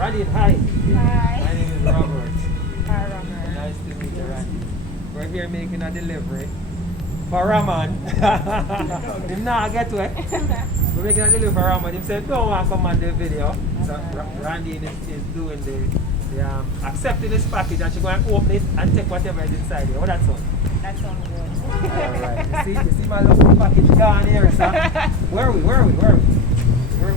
Randy, hi. Hi. My name is Robert. Hi, Robert. Nice to meet you, Randy. We're here making a delivery for Raman. Him not get to it. We're making a delivery for Raman. He said, don't want to come on the video. So Randy is doing the accepting this package and she's going to open it and take whatever is inside here. What that sound? That sounds good. Alright. You see my little package gone here, sir? Where are we? Where are we? Where are we?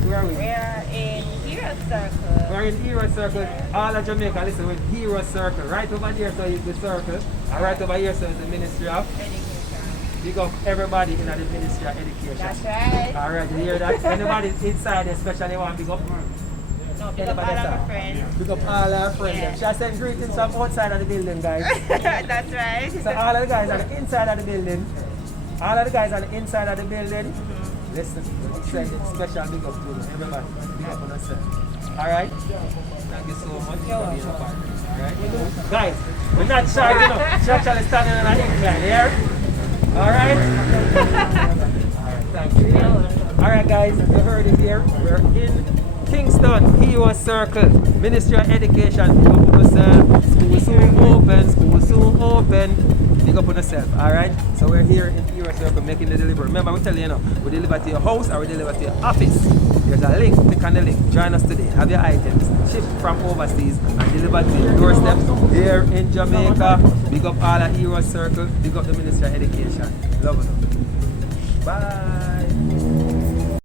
Where are we? We're in Hero Circle. We're in Hero Circle. Yeah. All of Jamaica, listen, we're in Hero Circle. Right over there, so is the circle. And right over here, so is the Ministry of. Education. Big up everybody in the Ministry of Education. That's right. Alright, you hear that? Anybody inside, especially want big up? No, pick up all of my friends. Big up all our friends. Yeah. Shall I send greetings from outside of the building, guys? That's right. So all of the guys on the inside of the building, all of the guys on the inside of the building, listen, we're sending special big up to them. Everybody, big up on yourself. Alright? Thank you so much for being a part. Alright? Guys, we're not charging up. She's actually standing on an incline here. Alright? Alright, thank you. Alright guys, you heard it here. We're in Kingston, Hero Circle, Ministry of Education. Big up on yourself. School soon open, school soon open. Big up on yourself, alright? So we're here in Hero Circle making the delivery. Remember, we tell you, we deliver to your house or we deliver to your office. There's a link, click on the link. Join us today. Have your items shipped from overseas and delivered to your doorstep here in Jamaica. Big up all of Hero Circle. Big up the Ministry of Education. Love you. Bye.